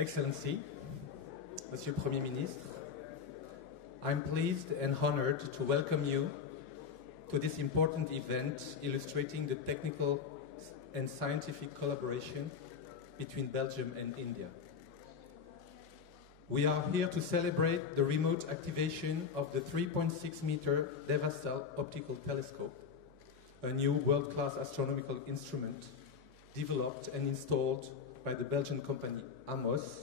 Excellency, Monsieur Premier Ministre, I'm pleased and honored to welcome you to this important event illustrating the technical and scientific collaboration between Belgium and India. We are here to celebrate the remote activation of the 3.6-meter Devastal optical telescope, a new world-class astronomical instrument developed and installed by the Belgian company Amos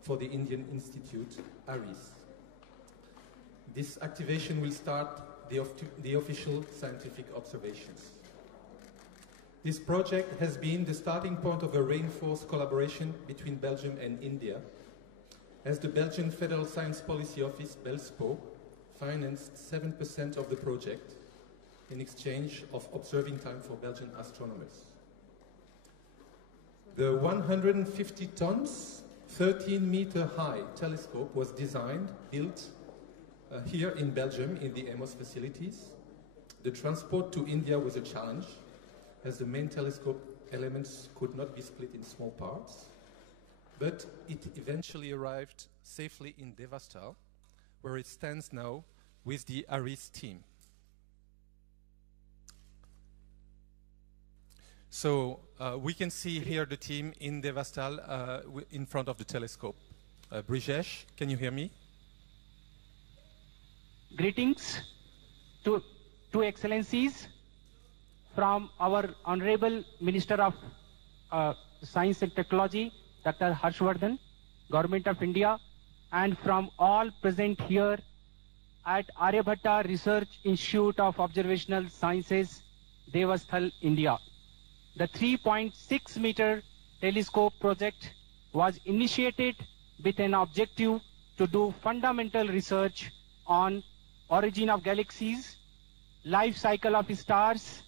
for the Indian Institute, Aries. This activation will start the official scientific observations. This project has been the starting point of a reinforced collaboration between Belgium and India, as the Belgian Federal Science Policy Office, BELSPO, financed 7% of the project in exchange of observing time for Belgian astronomers. The 150 tons, 13-meter high telescope was designed, built here in Belgium in the Amos facilities. The transport to India was a challenge, as the main telescope elements could not be split in small parts. But it eventually arrived safely in Devastal, where it stands now with the Aries team. So we can see here the team in Devastal in front of the telescope. Brijesh, can you hear me? Greetings to Excellencies from our Honorable Minister of Science and Technology, Dr. Harshvardhan, Government of India, and from all present here at Aryabhatta Research Institute of Observational Sciences, Devastal, India. The 3.6-meter telescope project was initiated with an objective to do fundamental research on origin of galaxies, life cycle of stars,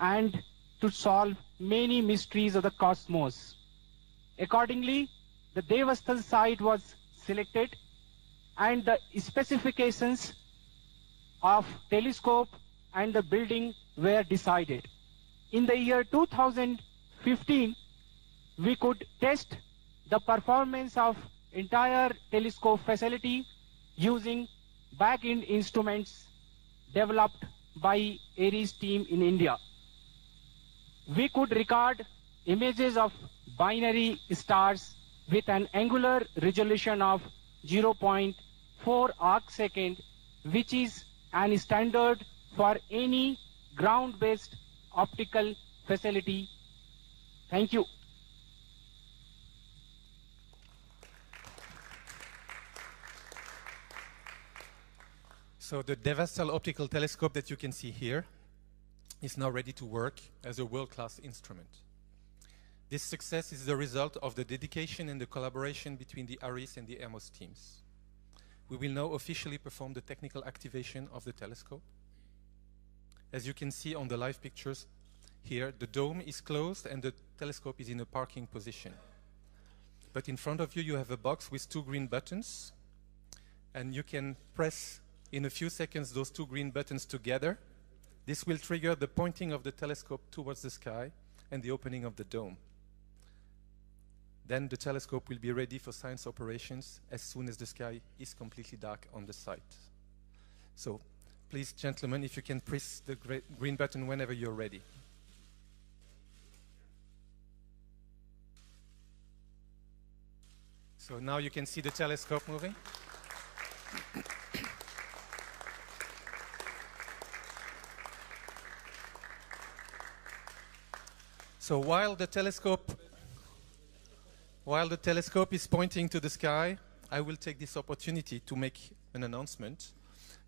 and to solve many mysteries of the cosmos. Accordingly, the Devastal site was selected and the specifications of telescope and the building were decided. In the year 2015, we could test the performance of entire telescope facility using back-end instruments developed by Aries team in India. We could record images of binary stars with an angular resolution of 0.4 arcsecond, which is an standard for any ground-based optical facility. Thank you. So the Devastal optical telescope that you can see here is now ready to work as a world-class instrument. This success is the result of the dedication and the collaboration between the Aries and the Amos teams. We will now officially perform the technical activation of the telescope. As you can see on the live pictures here, the dome is closed and the telescope is in a parking position. But in front of you, you have a box with two green buttons, and you can press in a few seconds those two green buttons together. This will trigger the pointing of the telescope towards the sky and the opening of the dome. Then the telescope will be ready for science operations as soon as the sky is completely dark on the site. So, please, gentlemen, if you can press the green button whenever you're ready. So now you can see the telescope moving. So while the telescope is pointing to the sky, I will take this opportunity to make an announcement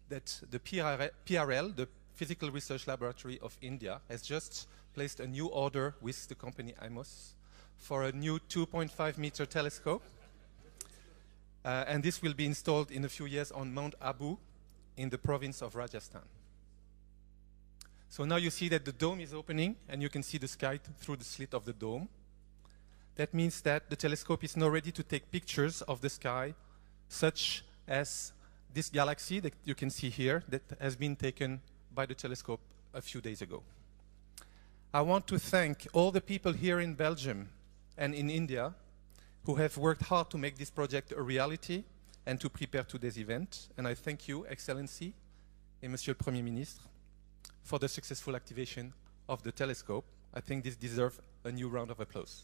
that the PRL, the Physical Research Laboratory of India, has just placed a new order with the company Amos for a new 2.5-meter telescope. And this will be installed in a few years on Mount Abu in the province of Rajasthan. So now you see that the dome is opening and you can see the sky through the slit of the dome. That means that the telescope is now ready to take pictures of the sky, such as this galaxy that you can see here that has been taken by the telescope a few days ago. I want to thank all the people here in Belgium and in India who have worked hard to make this project a reality and to prepare today's event. And I thank you, Excellency, and Monsieur le Premier Ministre, for the successful activation of the telescope. I think this deserves a new round of applause.